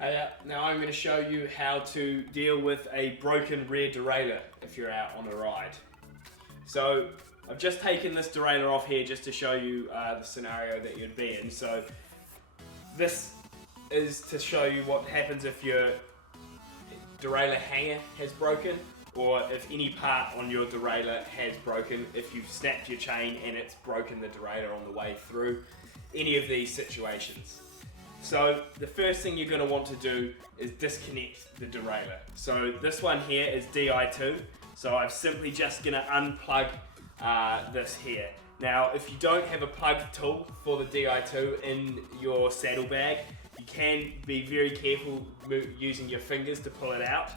Now I'm going to show you how to deal with a broken rear derailleur if you're out on a ride. So I've just taken this derailleur off here just to show you the scenario that you'd be in. So this is to show you what happens if your derailleur hanger has broken, or if any part on your derailleur has broken, if you've snapped your chain and it's broken the derailleur on the way through, any of these situations. So the first thing you're going to want to do is disconnect the derailleur. So this one here is Di2, so I'm simply just going to unplug this here. Now if you don't have a plug tool for the Di2 in your saddlebag, you can be very careful using your fingers to pull it out.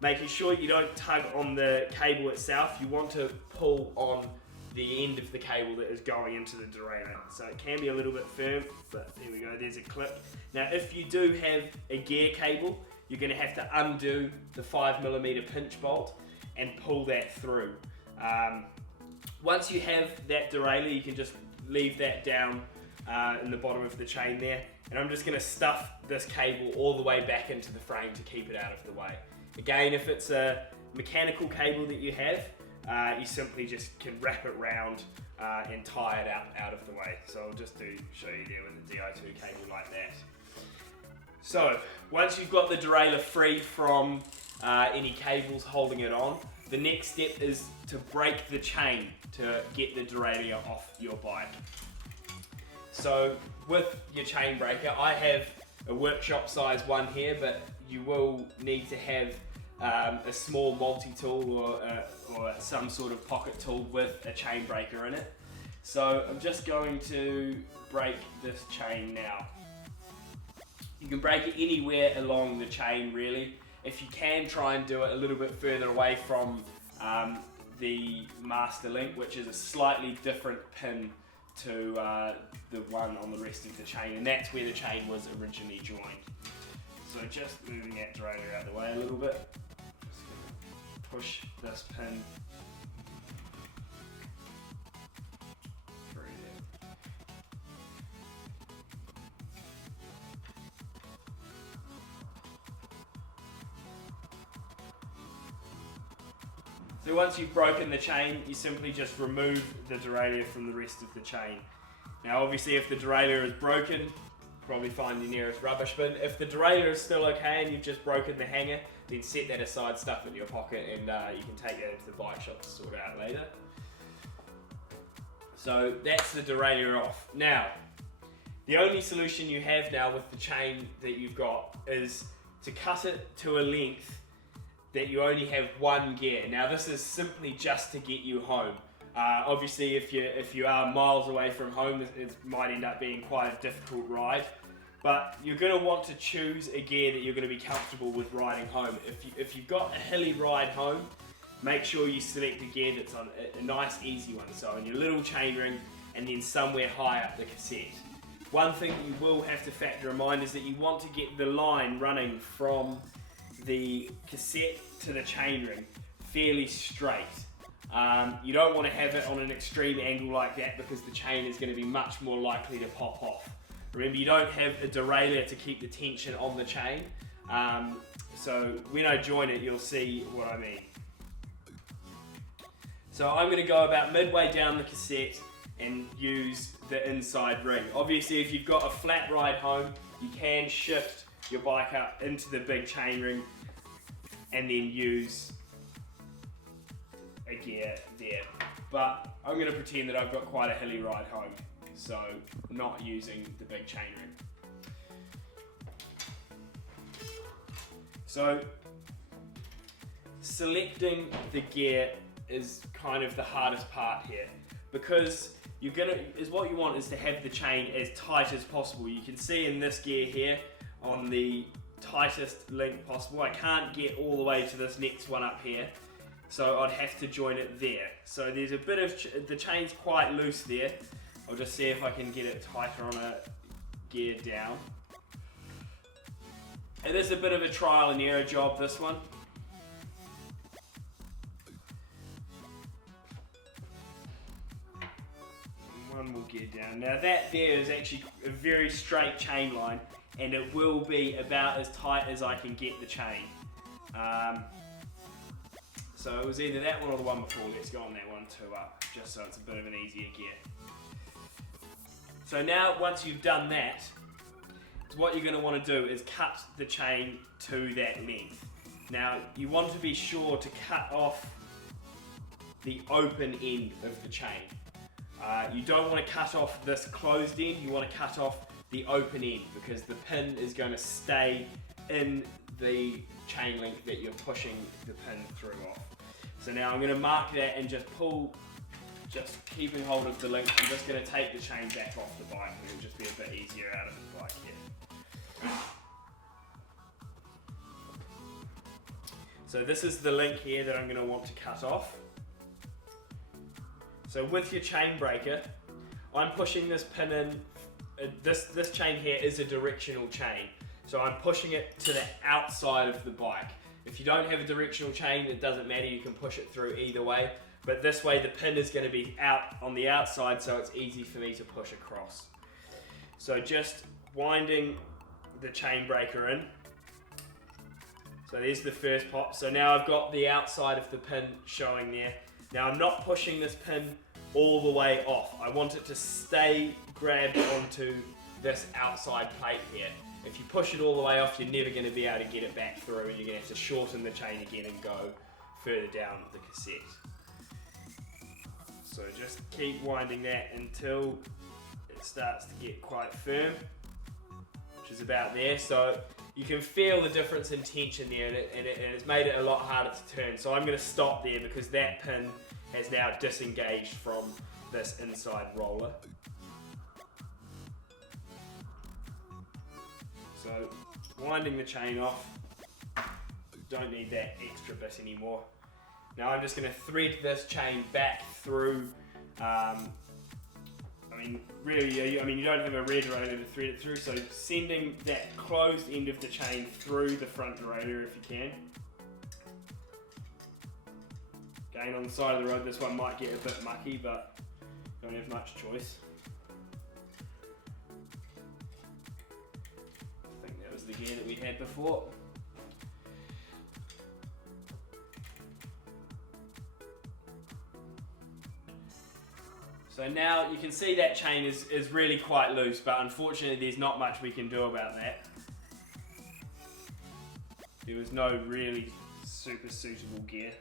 Making sure you don't tug on the cable itself, you want to pull on the end of the cable that is going into the derailleur. So it can be a little bit firm, but there we go, there's a clip. Now if you do have a gear cable, you're going to have to undo the 5mm pinch bolt and pull that through. Once you have that derailleur, you can just leave that down in the bottom of the chain there. And I'm just going to stuff this cable all the way back into the frame to keep it out of the way. Again, if it's a mechanical cable that you have, you simply just can wrap it round and tie it out of the way. So I'll just show you there with the Di2 cable like that. So once you've got the derailleur free from any cables holding it on, the next step is to break the chain to get the derailleur off your bike. So with your chain breaker, I have a workshop size one here, but you will need to have a small multi-tool or some sort of pocket tool with a chain breaker in it. So I'm just going to break this chain now. You can break it anywhere along the chain really. If you can, try and do it a little bit further away from the master link, which is a slightly different pin to the one on the rest of the chain, and that's where the chain was originally joined. So just moving that derailleur out of the way a little bit. Just gonna push this pin through there. So once you've broken the chain, you simply just remove the derailleur from the rest of the chain. Now obviously if the derailleur is broken, probably find your nearest rubbish bin. If the derailleur is still okay and you've just broken the hanger, then set that aside, stuff it in your pocket, and you can take that into the bike shop to sort out later. So that's the derailleur off. Now, the only solution you have now with the chain that you've got is to cut it to a length that you only have one gear. Now this is simply just to get you home. Obviously if you are miles away from home, it might end up being quite a difficult ride, but you're going to want to choose a gear that you're going to be comfortable with riding home. If you've got a hilly ride home, make sure you select a gear that's on a nice easy one, so on your little chainring and then somewhere high up the cassette. One thing you will have to factor in mind is that you want to get the line running from the cassette to the chainring fairly straight. You don't want to have it on an extreme angle like that because the chain is going to be much more likely to pop off. Remember, you don't have a derailleur to keep the tension on the chain, so when I join it you'll see what I mean. So I'm going to go about midway down the cassette and use the inside ring. Obviously if you've got a flat ride home, you can shift your bike up into the big chainring and then use a gear there. But I'm going to pretend that I've got quite a hilly ride home, so not using the big chainring. So selecting the gear is kind of the hardest part here, because what you want is to have the chain as tight as possible. You can see in this gear here on the tightest link possible. I can't get all the way to this next one up here, so I'd have to join it there. So there's a bit of, the chain's quite loose there. I'll just see if I can get it tighter on a gear down. It is a bit of a trial and error job, this one. One more gear down. Now that there is actually a very straight chain line, and it will be about as tight as I can get the chain. So it was either that one or the one before. Let's go on that one too up, just so it's a bit of an easier gear. So now once you've done that, what you're going to want to do is cut the chain to that length. Now you want to be sure to cut off the open end of the chain. You don't want to cut off this closed end, you want to cut off the open end, because the pin is going to stay in the chain link that you're pushing the pin through off. So now I'm going to mark that and just pull, just keeping hold of the link. I'm just going to take the chain back off the bike, and it'll just be a bit easier out of the bike here. So this is the link here that I'm going to want to cut off. So with your chain breaker, I'm pushing this pin in. This chain here is a directional chain, so I'm pushing it to the outside of the bike. If you don't have a directional chain, it doesn't matter, you can push it through either way, but this way the pin is going to be out on the outside, so it's easy for me to push across. So just winding the chain breaker in. So there's the first pop. So now I've got the outside of the pin showing there. Now I'm not pushing this pin all the way off. I want it to stay grabbed onto this outside plate here. If you push it all the way off, you're never going to be able to get it back through, and you're going to have to shorten the chain again and go further down the cassette. So just keep winding that until it starts to get quite firm, which is about there. So you can feel the difference in tension there, and it's made it a lot harder to turn. So I'm going to stop there because that pin has now disengaged from this inside roller. So winding the chain off, don't need that extra bit anymore. Now I'm just going to thread this chain back through. You don't have a rear derailleur to thread it through, so sending that closed end of the chain through the front derailleur if you can. Going on the side of the road, this one might get a bit mucky, but don't have much choice. I think that was the gear that we had before. So now you can see that chain is really quite loose, but unfortunately there's not much we can do about that. There was no really super suitable gear.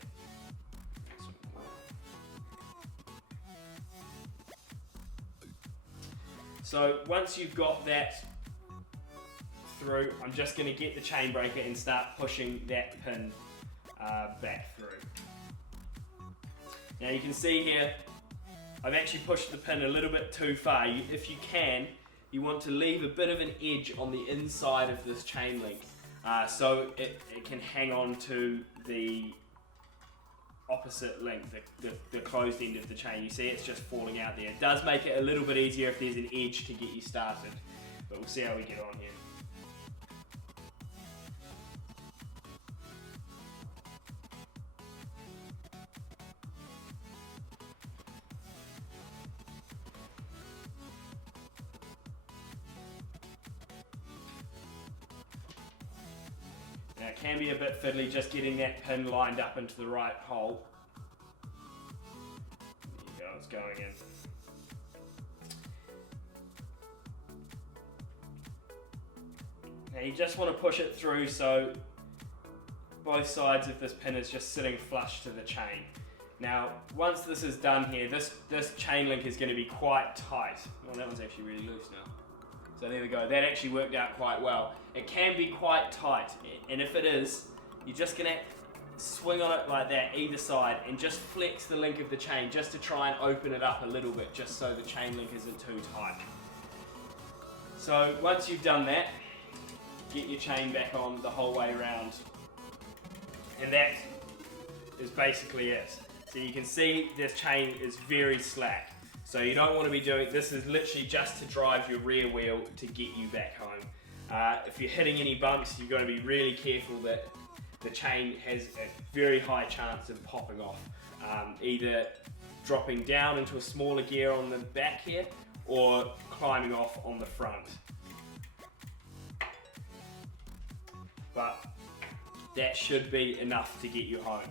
So once you've got that through, I'm just going to get the chain breaker and start pushing that pin back through. Now you can see here, I've actually pushed the pin a little bit too far. If you can, you want to leave a bit of an edge on the inside of this chain link so it can hang on to the opposite link, the closed end of the chain. You see it's just falling out there. It does make it a little bit easier if there's an edge to get you started, but we'll see how we get on here. Now it can be a bit fiddly just getting that pin lined up into the right hole. There you go, it's going in. Now you just want to push it through so both sides of this pin is just sitting flush to the chain. Now once this is done here, this chain link is going to be quite tight. Well, that one's actually really loose now. So there we go, that actually worked out quite well. It can be quite tight, and if it is, you're just going to swing on it like that either side and just flex the link of the chain just to try and open it up a little bit, just so the chain link isn't too tight. So once you've done that, get your chain back on the whole way around, and that is basically it. So you can see this chain is very slack. So you don't want to be doing, this is literally just to drive your rear wheel to get you back home. If you're hitting any bumps, you've got to be really careful that the chain has a very high chance of popping off. Either dropping down into a smaller gear on the back here, or climbing off on the front. but that should be enough to get you home.